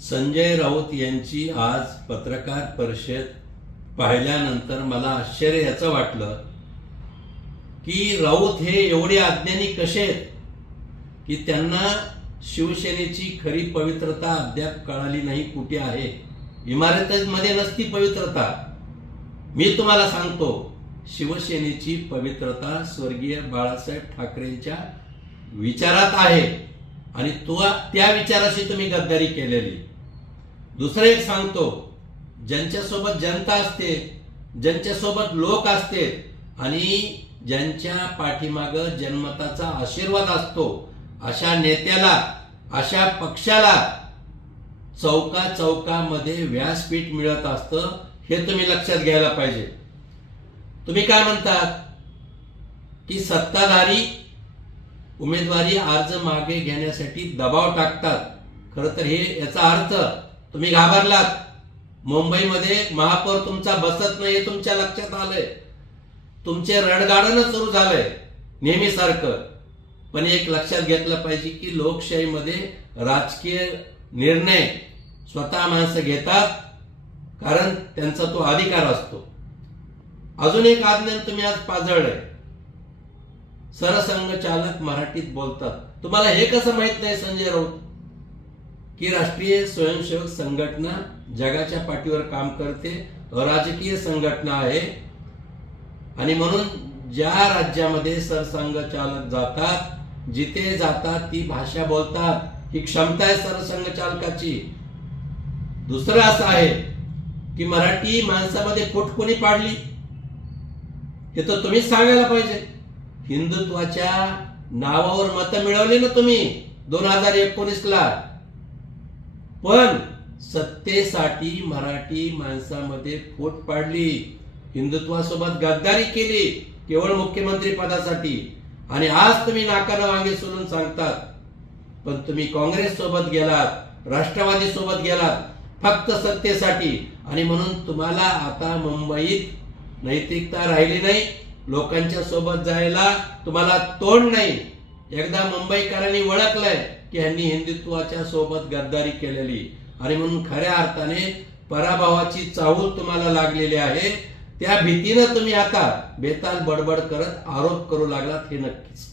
संजय राऊत यांची आज पत्रकार परिषद पाहिल्यानंतर मला आश्चर्य याचं वाटलं की राऊत हे एवढे अज्ञानी कसे आहेत की त्यांना शिवसेनेची खरी पवित्रता अद्याप कळाली नाही कुठे आहे. इमारतीमध्ये नसती पवित्रता. मी तुम्हाला सांगतो, शिवसेनेची पवित्रता स्वर्गीय बाळासाहेब ठाकरेंच्या विचारात आहे आणि त्या विचाराशी तुम्ही गद्दारी केलेली. दुसरं एक सांगतो, ज्यांच्यासोबत जनता असते, ज्यांच्यासोबत लोक असते आणि ज्यांच्या पाठीमागं जनमताचा आशीर्वाद असतो, अशा नेत्याला, अशा पक्षाला चौका चौकामध्ये व्यासपीठ मिळत असतं, हे तुम्ही लक्षात घ्यायला पाहिजे. तुम्ही काय म्हणतात की सत्ताधारी उमेदवारी अर्ज मागे घेण्यासाठी दबाव टाकतात. खरं तर हे याचा अर्थ तुम्ही घाबरलात. मुंबईमध्ये महापौर तुमचा बसत नाही हे तुमच्या लक्षात आलंय. तुमचे रणगाडणं सुरू झालंय नेहमीसारखं. पण एक लक्षात घेतलं पाहिजे की लोकशाहीमध्ये राजकीय निर्णय स्वतः माणसं घेतात, कारण त्यांचा तो अधिकार असतो. अजून एक आज्ञान तुम्ही आज पाजळलंय. सरसंघचालक मराठीत बोलतात. तुम्हाला हे कसं माहित नाही संजय राऊत की राष्ट्रीय स्वयंसेवक संघटना जगाच्या पाठीवर काम करते, अराजकीय संघटना आहे आणि म्हणून ज्या राज्यामध्ये सरसंघचालक जातात, जिथे जातात ती भाषा बोलतात. ही क्षमता आहे सरसंघचालकाची. दुसरं असं आहे की मराठी माणसामध्ये फूट कोणी पाडली हे तर तुम्हीच सांगायला पाहिजे. हिंदुत्वाच्या नावावर मतं मिळवली ना तुम्ही 2019ला, पण सत्तेसाठी मराठी माणसामध्ये फूट पाडली, हिंदुत्वासोबत गद्दारी केली केवळ मुख्यमंत्री पदासाठी. आणि आज तुम्ही नाकानं वांगे सोडून सांगतात, पण तुम्ही काँग्रेस सोबत गेलात, राष्ट्रवादी सोबत गेलात फक्त सत्तेसाठी. आणि म्हणून तुम्हाला आता मुंबईत नैतिकता राहिली नाही. लोकांच्या सोबत जायला तुम्हाला तोंड नाही. एकदा मुंबईकरांनी ओळखलंय की ह्यांनी हिंदुत्वाच्या सोबत गद्दारी केलेली, आणि म्हणून खऱ्या अर्थाने पराभवाची चाहूल तुम्हाला लागलेली आहे. त्या भीतीनं तुम्ही आता बेताल बडबड करत आरोप करू लागलात, हे नक्कीच.